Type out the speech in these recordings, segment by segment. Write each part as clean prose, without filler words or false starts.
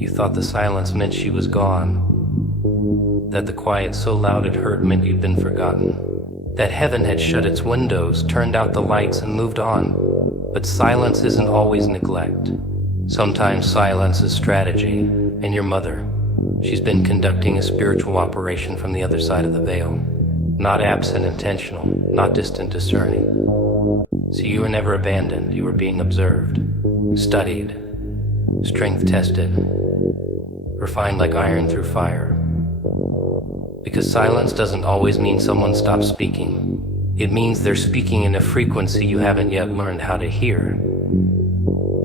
You thought the silence meant she was gone, that the quiet so loud it hurt meant you'd been forgotten, that heaven had shut its windows, turned out the lights and moved on. But silence isn't always neglect. Sometimes silence is strategy. And your mother, she's been conducting a spiritual operation from the other side of the veil. Not absent intentional, not distant discerning. So you were never abandoned, you were being observed, studied, strength tested, refined like iron through fire. Because silence doesn't always mean someone stops speaking. It means they're speaking in a frequency you haven't yet learned how to hear.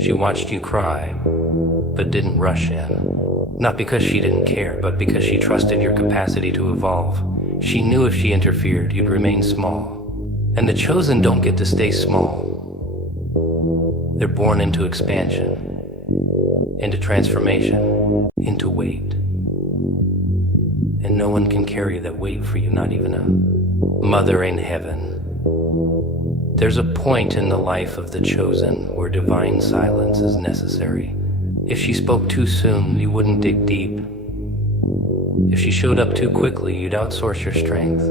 She watched you cry, but didn't rush in. Not because she didn't care, but because she trusted your capacity to evolve. She knew if she interfered, you'd remain small. And the chosen don't get to stay small. They're born into expansion, into transformation, into weight. And no one can carry that weight for you, not even a mother in heaven. There's a point in the life of the chosen where divine silence is necessary. If she spoke too soon, you wouldn't dig deep. If she showed up too quickly, you'd outsource your strength.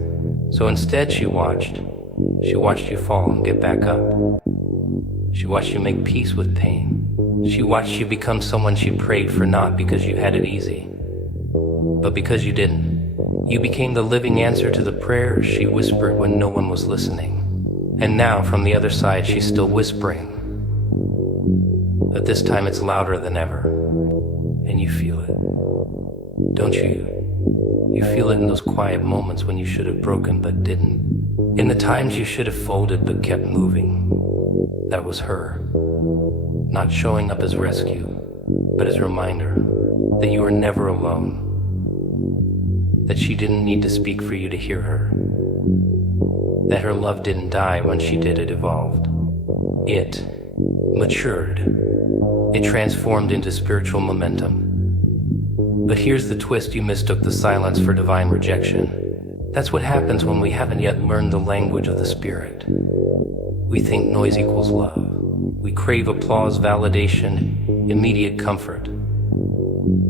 So instead she watched you fall and get back up. She watched you make peace with pain. She watched you become someone she prayed for, not because you had it easy, but because you didn't. You became the living answer to the prayers she whispered when no one was listening. And now, from the other side, she's still whispering. But this time it's louder than ever. And you feel it. Don't you? You feel it in those quiet moments when you should have broken but didn't. In the times you should have folded but kept moving. That was her. Not showing up as rescue, but as a reminder that you were never alone. That she didn't need to speak for you to hear her. That her love didn't die when she did, it evolved. It matured. It transformed into spiritual momentum. But here's the twist: you mistook the silence for divine rejection. That's what happens when we haven't yet learned the language of the spirit. We think noise equals love. We crave applause, validation, immediate comfort.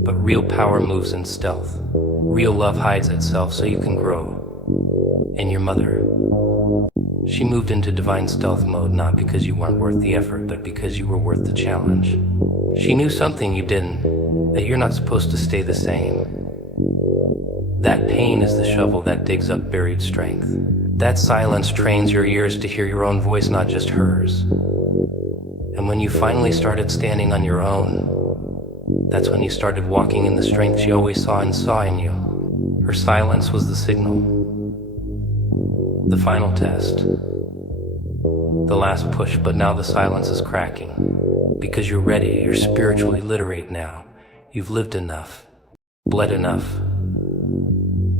But real power moves in stealth. Real love hides itself so you can grow. And your mother, she moved into divine stealth mode, not because you weren't worth the effort, but because you were worth the challenge. She knew something you didn't, that you're not supposed to stay the same. That pain is the shovel that digs up buried strength. That silence trains your ears to hear your own voice, not just hers. And when you finally started standing on your own, that's when you started walking in the strength she always saw and saw in you. Her silence was the signal. The final test. The last push, but now the silence is cracking. Because you're ready, you're spiritually literate now. You've lived enough, bled enough,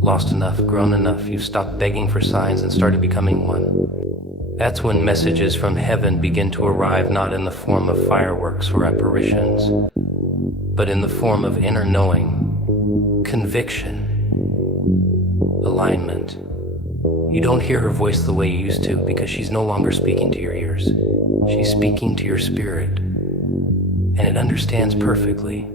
lost enough, grown enough. You've stopped begging for signs and started becoming one. That's when messages from heaven begin to arrive, not in the form of fireworks or apparitions, but in the form of inner knowing, conviction, alignment. You don't hear her voice the way you used to because she's no longer speaking to your ears. She's speaking to your spirit, and it understands perfectly.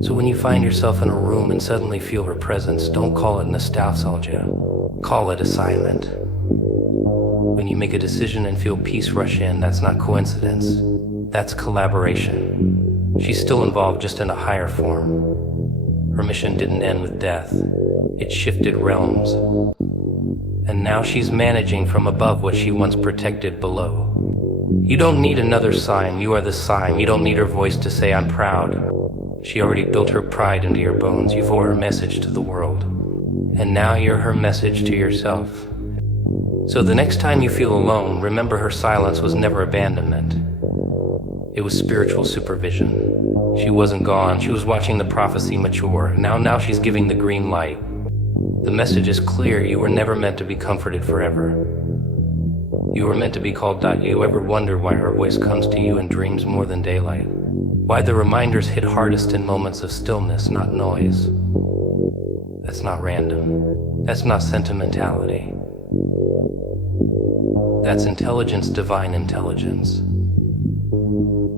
So when you find yourself in a room and suddenly feel her presence, don't call it nostalgia. Call it assignment. When you make a decision and feel peace rush in, that's not coincidence. That's collaboration. She's still involved, just in a higher form. Her mission didn't end with death. It shifted realms. And now she's managing from above what she once protected below. You don't need another sign, you are the sign. You don't need her voice to say, I'm proud. She already built her pride into your bones. You've her message to the world. And now you're her message to yourself. So the next time you feel alone, remember her silence was never abandonment. It was spiritual supervision. She wasn't gone, she was watching the prophecy mature. Now she's giving the green light. The message is clear: you were never meant to be comforted forever. You were meant to be called. You ever wonder why her voice comes to you in dreams more than daylight? Why the reminders hit hardest in moments of stillness, not noise? That's not random. That's not sentimentality. That's intelligence, divine intelligence.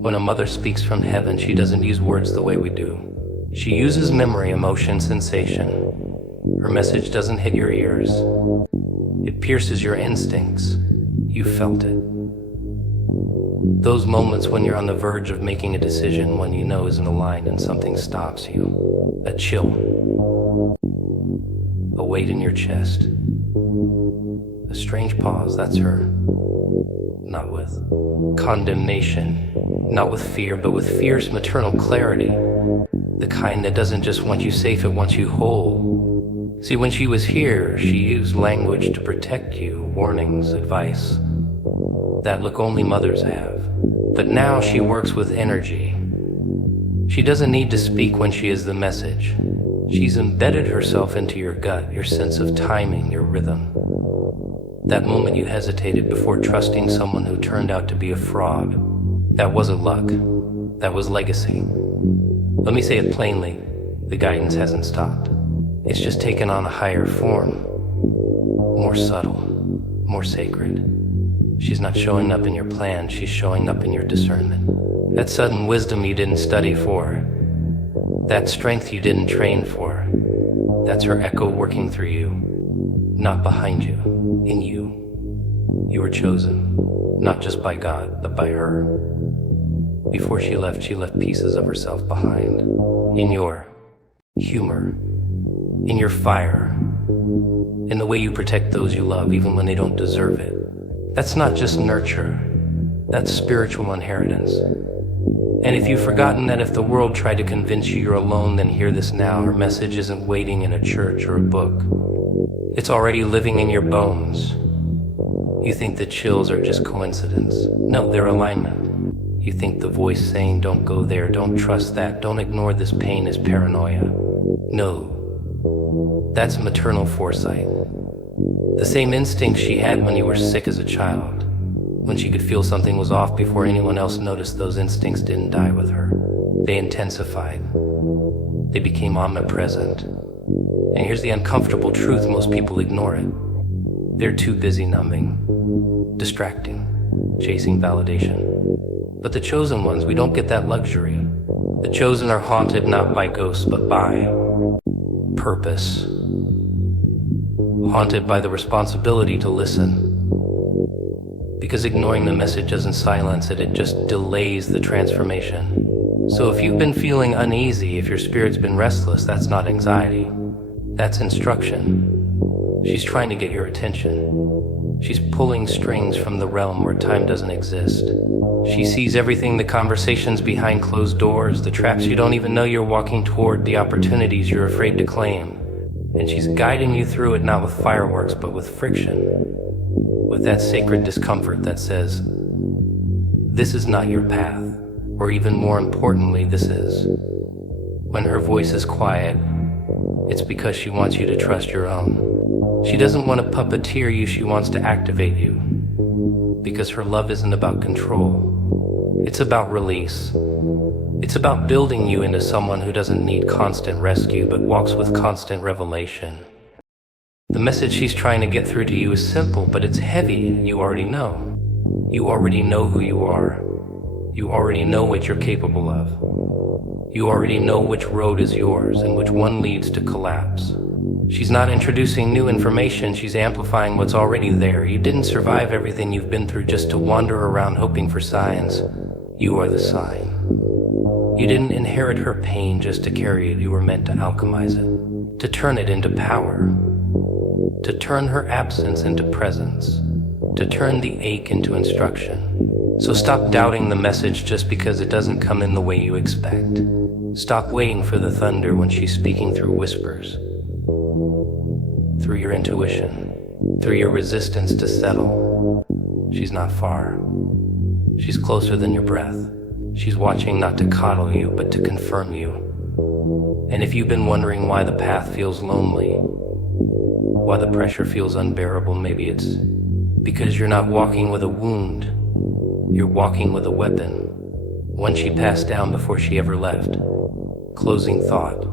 When a mother speaks from heaven, she doesn't use words the way we do. She uses memory, emotion, sensation. Her message doesn't hit your ears. It pierces your instincts. You felt it. Those moments when you're on the verge of making a decision, when you know isn't aligned and something stops you. A chill. A weight in your chest. A strange pause, that's her. Not with condemnation, not with fear, but with fierce maternal clarity. The kind that doesn't just want you safe, it wants you whole. See, when she was here, she used language to protect you, warnings, advice. That look only mothers have. But now she works with energy. She doesn't need to speak when she is the message. She's embedded herself into your gut, your sense of timing, your rhythm. That moment you hesitated before trusting someone who turned out to be a fraud. That wasn't luck. That was legacy. Let me say it plainly, the guidance hasn't stopped. It's just taken on a higher form. More subtle, more sacred. She's not showing up in your plan, she's showing up in your discernment. That sudden wisdom you didn't study for. That strength you didn't train for. That's her echo working through you. Not behind you, in you. You were chosen, not just by God, but by her. Before she left pieces of herself behind. In your humor, in your fire, in the way you protect those you love even when they don't deserve it. That's not just nurture, that's spiritual inheritance. And if you've forgotten that if the world tried to convince you you're alone, then hear this now. Her message isn't waiting in a church or a book. It's already living in your bones. You think the chills are just coincidence. No, they're alignment. You think the voice saying, don't go there, don't trust that, don't ignore this pain is paranoia. No, that's maternal foresight. The same instinct she had when you were sick as a child. When she could feel something was off before anyone else noticed, those instincts didn't die with her. They intensified. They became omnipresent. And here's the uncomfortable truth, most people ignore it. They're too busy numbing, distracting, chasing validation. But the chosen ones, we don't get that luxury. The chosen are haunted not by ghosts, but by purpose. Haunted by the responsibility to listen. Because ignoring the message doesn't silence it, it just delays the transformation. So if you've been feeling uneasy, if your spirit's been restless, that's not anxiety. That's instruction. She's trying to get your attention. She's pulling strings from the realm where time doesn't exist. She sees everything, the conversations behind closed doors, the traps you don't even know you're walking toward, the opportunities you're afraid to claim. And she's guiding you through it not with fireworks, but with friction. With that sacred discomfort that says, this is not your path, or even more importantly, this is. When her voice is quiet, it's because she wants you to trust your own. She doesn't want to puppeteer you, she wants to activate you. Because her love isn't about control. It's about release. It's about building you into someone who doesn't need constant rescue, but walks with constant revelation. The message she's trying to get through to you is simple, but it's heavy. You already know. You already know who you are. You already know what you're capable of. You already know which road is yours and which one leads to collapse. She's not introducing new information, she's amplifying what's already there. You didn't survive everything you've been through just to wander around hoping for signs. You are the sign. You didn't inherit her pain just to carry it, you were meant to alchemize it, to turn it into power. To turn her absence into presence, to turn the ache into instruction. So stop doubting the message just because it doesn't come in the way you expect. Stop waiting for the thunder when she's speaking through whispers, through your intuition, through your resistance to settle. She's not far. She's closer than your breath. She's watching not to coddle you, but to confirm you. And if you've been wondering why the path feels lonely, why the pressure feels unbearable, maybe it's because you're not walking with a wound. You're walking with a weapon, one she passed down before she ever left. Closing thought.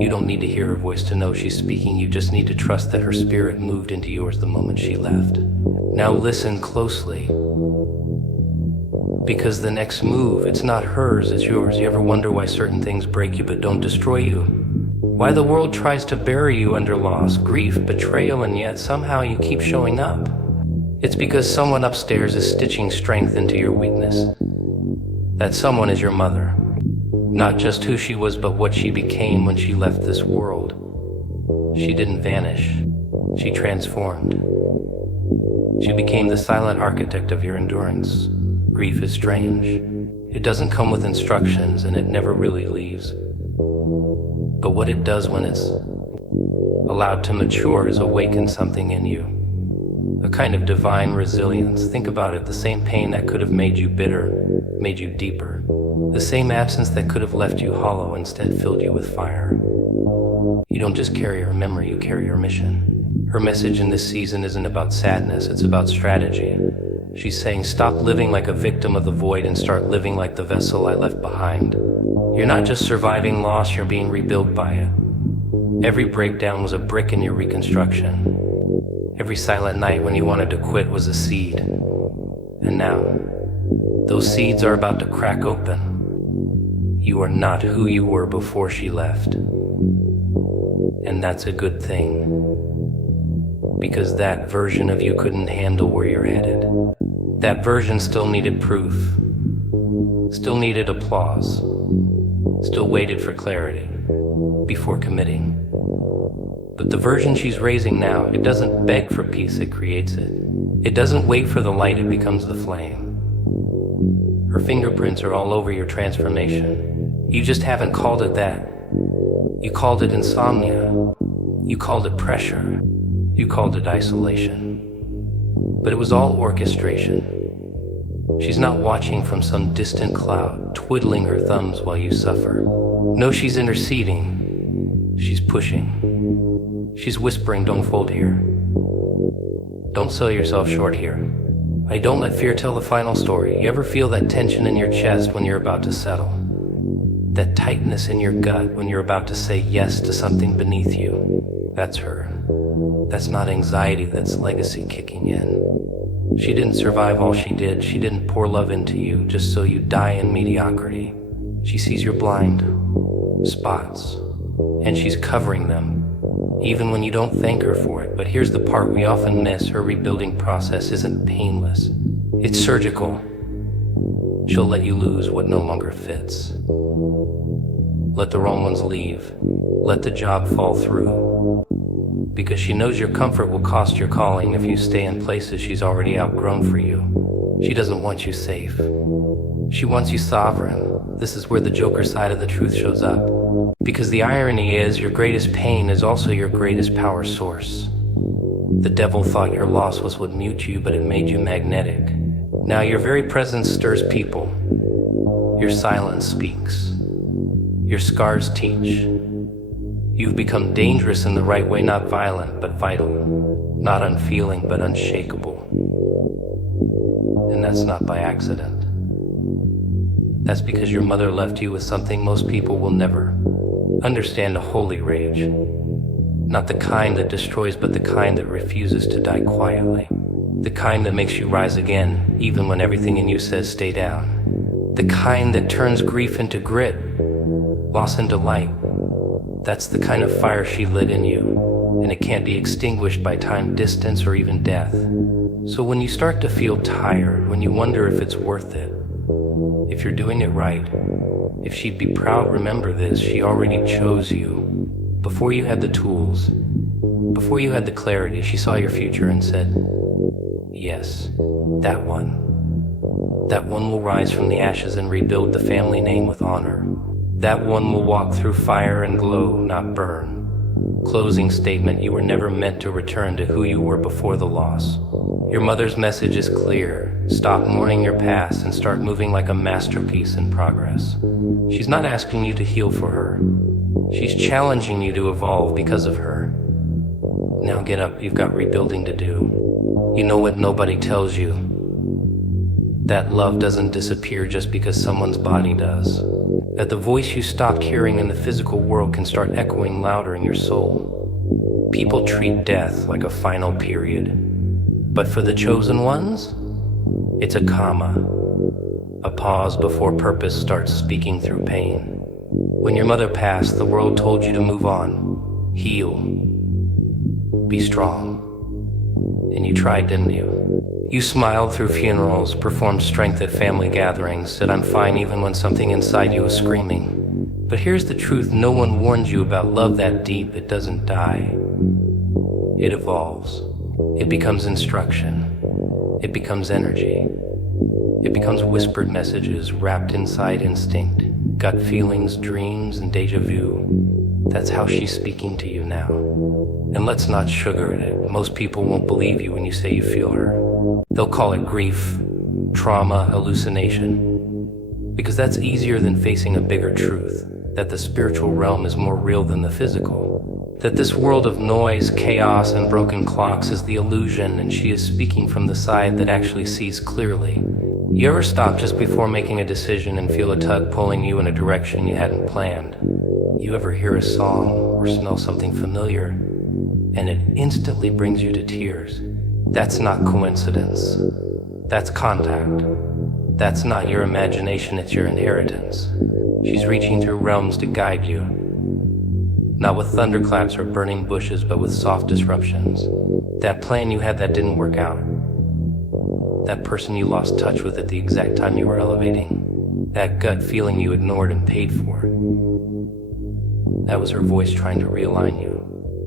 You don't need to hear her voice to know she's speaking. You just need to trust that her spirit moved into yours the moment she left. Now listen closely. Because the next move, it's not hers, it's yours. You ever wonder why certain things break you but don't destroy you? Why the world tries to bury you under loss, grief, betrayal, and yet somehow you keep showing up? It's because someone upstairs is stitching strength into your weakness. That someone is your mother. Not just who she was, but what she became when she left this world. She didn't vanish. She transformed. She became the silent architect of your endurance. Grief is strange. It doesn't come with instructions, and it never really leaves. But what it does when it's allowed to mature is awaken something in you. A kind of divine resilience. Think about it, the same pain that could have made you bitter, made you deeper. The same absence that could have left you hollow instead filled you with fire. You don't just carry her memory, you carry her mission. Her message in this season isn't about sadness, it's about strategy. She's saying, stop living like a victim of the void and start living like the vessel I left behind. You're not just surviving loss, you're being rebuilt by it. Every breakdown was a brick in your reconstruction. Every silent night when you wanted to quit was a seed. And now, those seeds are about to crack open. You are not who you were before she left. And that's a good thing. Because that version of you couldn't handle where you're headed. That version still needed proof. Still needed applause. Still waited for clarity before committing. But the version she's raising now, it doesn't beg for peace, it creates it. It doesn't wait for the light, it becomes the flame. Her fingerprints are all over your transformation. You just haven't called it that. You called it insomnia. You called it pressure. You called it isolation. But it was all orchestration. She's not watching from some distant cloud, twiddling her thumbs while you suffer. No, she's interceding. She's pushing. She's whispering, don't fold here. Don't sell yourself short here. Don't let fear tell the final story. You ever feel that tension in your chest when you're about to settle? That tightness in your gut when you're about to say yes to something beneath you? That's her. That's not anxiety, that's legacy kicking in. She didn't survive all she did. She didn't pour love into you just so you die in mediocrity. She sees your blind spots, and she's covering them, even when you don't thank her for it. But here's the part we often miss. Her rebuilding process isn't painless. It's surgical. She'll let you lose what no longer fits. Let the wrong ones leave. Let the job fall through. Because she knows your comfort will cost your calling if you stay in places she's already outgrown for you. She doesn't want you safe. She wants you sovereign. This is where the Joker side of the truth shows up. Because the irony is, your greatest pain is also your greatest power source. The devil thought your loss was what mute you, but it made you magnetic. Now your very presence stirs people. Your silence speaks. Your scars teach. You've become dangerous in the right way, not violent, but vital. Not unfeeling, but unshakable. And that's not by accident. That's because your mother left you with something most people will never understand: a holy rage. Not the kind that destroys, but the kind that refuses to die quietly. The kind that makes you rise again, even when everything in you says stay down. The kind that turns grief into grit, loss into light. That's the kind of fire she lit in you, and it can't be extinguished by time, distance, or even death. So when you start to feel tired, when you wonder if it's worth it, if you're doing it right, if she'd be proud, remember this: she already chose you. Before you had the tools, before you had the clarity, she saw your future and said, yes, that one. That one will rise from the ashes and rebuild the family name with honor. That one will walk through fire and glow, not burn. Closing statement: you were never meant to return to who you were before the loss. Your mother's message is clear. Stop mourning your past and start moving like a masterpiece in progress. She's not asking you to heal for her. She's challenging you to evolve because of her. Now get up, you've got rebuilding to do. You know what nobody tells you? That love doesn't disappear just because someone's body does. That the voice you stopped hearing in the physical world can start echoing louder in your soul. People treat death like a final period. But for the chosen ones, it's a comma. A pause before purpose starts speaking through pain. When your mother passed, the world told you to move on, heal, be strong. And you tried, didn't you? You smiled through funerals, performed strength at family gatherings, said I'm fine even when something inside you was screaming. But here's the truth, no one warned you about love that deep. It doesn't die. It evolves. It becomes instruction. It becomes energy. It becomes whispered messages wrapped inside instinct, gut feelings, dreams, and deja vu. That's how she's speaking to you now. And let's not sugar it. Most people won't believe you when you say you feel her. They'll call it grief, trauma, hallucination. Because that's easier than facing a bigger truth, that the spiritual realm is more real than the physical. That this world of noise, chaos, and broken clocks is the illusion, and she is speaking from the side that actually sees clearly. You ever stop just before making a decision and feel a tug pulling you in a direction you hadn't planned? You ever hear a song or smell something familiar, and it instantly brings you to tears? That's not coincidence. That's contact. That's not your imagination, it's your inheritance. She's reaching through realms to guide you. Not with thunderclaps or burning bushes, but with soft disruptions. That plan you had that didn't work out. That person you lost touch with at the exact time you were elevating. That gut feeling you ignored and paid for. That was her voice trying to realign you.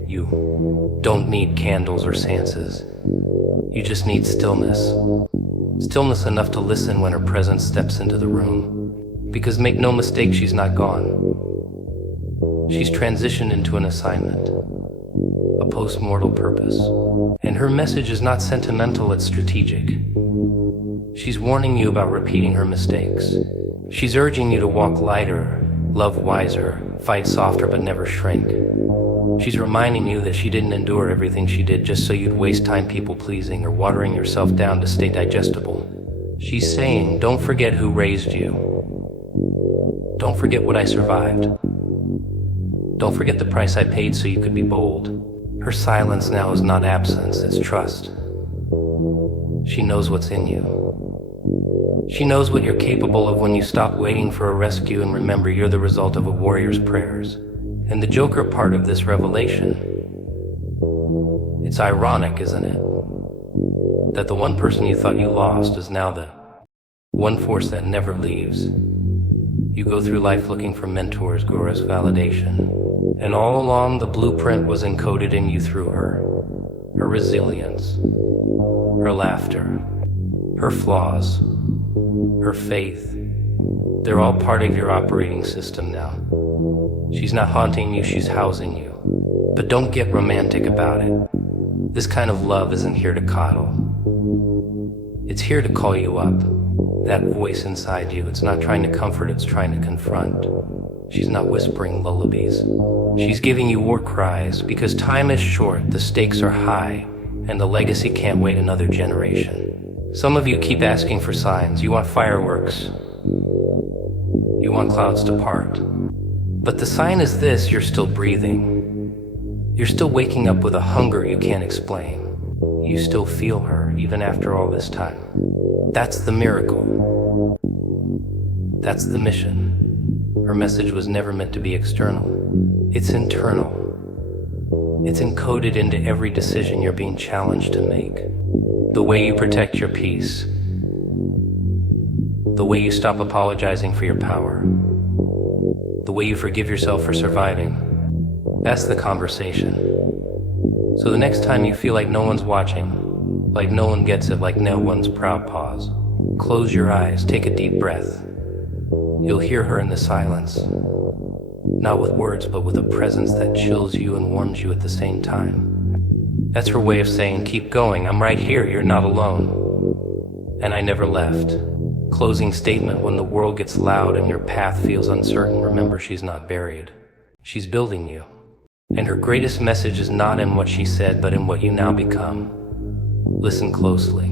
You don't need candles or seances. You just need stillness. Stillness enough to listen when her presence steps into the room. Because make no mistake, she's not gone. She's transitioned into an assignment, a post-mortal purpose. And her message is not sentimental, it's strategic. She's warning you about repeating her mistakes. She's urging you to walk lighter, love wiser, fight softer but never shrink. She's reminding you that she didn't endure everything she did just so you'd waste time people-pleasing or watering yourself down to stay digestible. She's saying, don't forget who raised you. Don't forget what I survived. Don't forget the price I paid so you could be bold. Her silence now is not absence, it's trust. She knows what's in you. She knows what you're capable of when you stop waiting for a rescue and remember you're the result of a warrior's prayers. And the Joker part of this revelation, it's ironic, isn't it? That the one person you thought you lost is now the one force that never leaves. You go through life looking for mentors, gurus, validation. And all along the blueprint was encoded in you through her. Her resilience, her laughter, her flaws, her faith. They're all part of your operating system now. She's not haunting you, she's housing you. But don't get romantic about it. This kind of love isn't here to coddle. It's here to call you up. That voice inside you, it's not trying to comfort, it's trying to confront. She's not whispering lullabies. She's giving you war cries because time is short, the stakes are high, and the legacy can't wait another generation. Some of you keep asking for signs. You want fireworks. You want clouds to part. But the sign is this: you're still breathing. You're still waking up with a hunger you can't explain. You still feel her, even after all this time. That's the miracle. That's the mission. Her message was never meant to be external. It's internal. It's encoded into every decision you're being challenged to make. The way you protect your peace. The way you stop apologizing for your power. The way you forgive yourself for surviving. That's the conversation. So the next time you feel like no one's watching, like no one gets it, like no one's proud pause, close your eyes, take a deep breath. You'll hear her in the silence. Not with words, but with a presence that chills you and warms you at the same time. That's her way of saying, keep going, I'm right here, you're not alone. And I never left. Closing statement: when the world gets loud and your path feels uncertain, remember she's not buried. She's building you. And her greatest message is not in what she said, but in what you now become. Listen closely.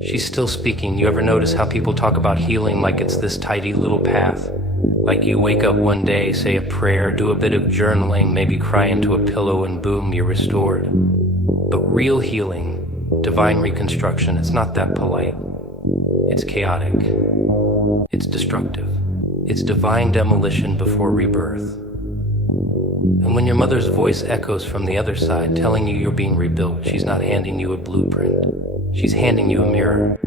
She's still speaking. You ever notice how people talk about healing like it's this tidy little path? Like you wake up one day, say a prayer, do a bit of journaling, maybe cry into a pillow, and boom, you're restored. But real healing, divine reconstruction, it's not that polite. It's chaotic. It's destructive. It's divine demolition before rebirth. And when your mother's voice echoes from the other side, telling you you're being rebuilt, she's not handing you a blueprint. She's handing you a mirror.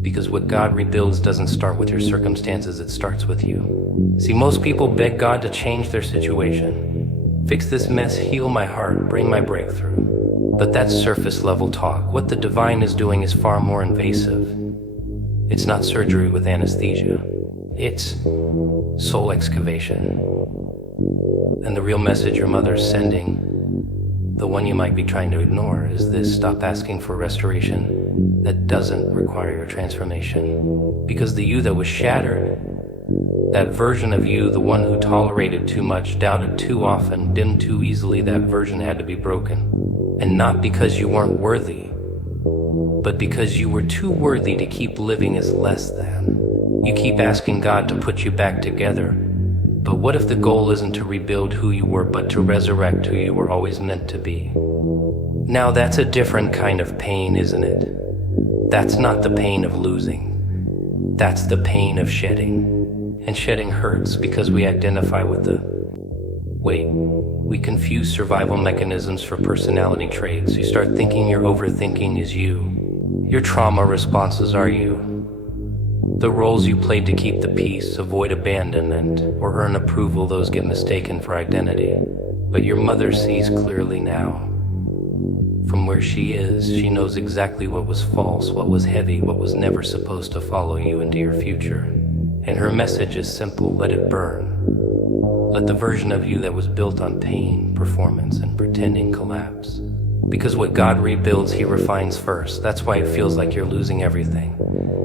Because what God rebuilds doesn't start with your circumstances, it starts with you. See, most people beg God to change their situation. Fix this mess, heal my heart, bring my breakthrough. But that's surface level talk. What the divine is doing is far more invasive. It's not surgery with anesthesia. It's soul excavation. And the real message your mother's sending, the one you might be trying to ignore, is this: stop asking for restoration that doesn't require your transformation. Because the you that was shattered, that version of you, the one who tolerated too much, doubted too often, dimmed too easily, that version had to be broken. And not because you weren't worthy, but because you were too worthy to keep living as less than. You keep asking God to put you back together. But what if the goal isn't to rebuild who you were, but to resurrect who you were always meant to be? Now that's a different kind of pain, isn't it? That's not the pain of losing. That's the pain of shedding. And shedding hurts because we identify with the... Wait, we confuse survival mechanisms for personality traits. You start thinking your overthinking is you. Your trauma responses are you. The roles you played to keep the peace, avoid abandonment, or earn approval, those get mistaken for identity. But your mother sees clearly now. From where she is, she knows exactly what was false, what was heavy, what was never supposed to follow you into your future. And her message is simple: let it burn. Let the version of you that was built on pain, performance, and pretending collapse. Because what God rebuilds, He refines first. That's why it feels like you're losing everything.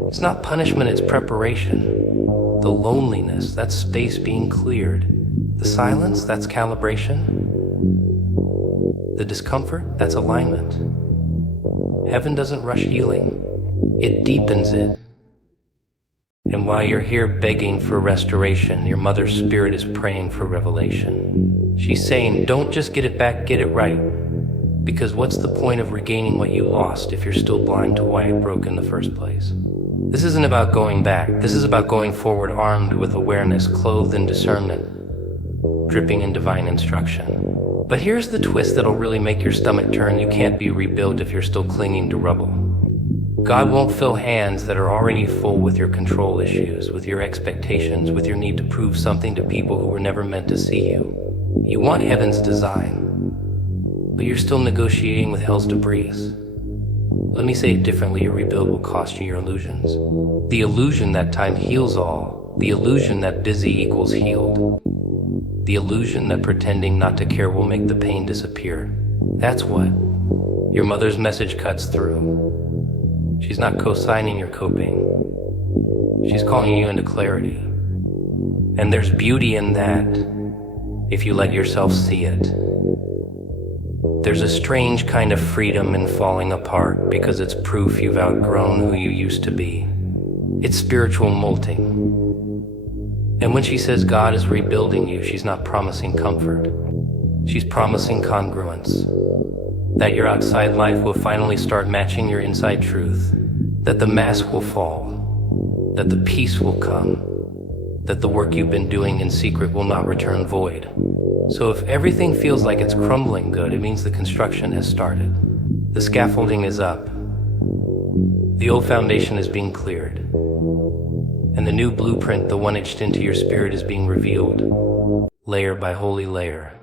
It's not punishment, it's preparation. The loneliness, that's space being cleared. The silence, that's calibration. The discomfort, that's alignment. Heaven doesn't rush healing, it deepens it. And while you're here begging for restoration, your mother's spirit is praying for revelation. She's saying, don't just get it back, get it right. Because what's the point of regaining what you lost if you're still blind to why it broke in the first place? This isn't about going back. This is about going forward armed with awareness, clothed in discernment, dripping in divine instruction. But here's the twist that'll really make your stomach turn. You can't be rebuilt if you're still clinging to rubble. God won't fill hands that are already full with your control issues, with your expectations, with your need to prove something to people who were never meant to see you. You want heaven's design, but you're still negotiating with hell's debris. Let me say it differently: your rebuild will cost you your illusions. The illusion that time heals all. The illusion that busy equals healed. The illusion that pretending not to care will make the pain disappear. That's what your mother's message cuts through. She's not co-signing your coping. She's calling you into clarity. And there's beauty in that, if you let yourself see it. There's a strange kind of freedom in falling apart because it's proof you've outgrown who you used to be. It's spiritual molting. And when she says God is rebuilding you, she's not promising comfort. She's promising congruence. That your outside life will finally start matching your inside truth. That the mask will fall. That the peace will come. That the work you've been doing in secret will not return void. So if everything feels like it's crumbling good, it means the construction has started. The scaffolding is up. The old foundation is being cleared. And the new blueprint, the one etched into your spirit, is being revealed, layer by holy layer.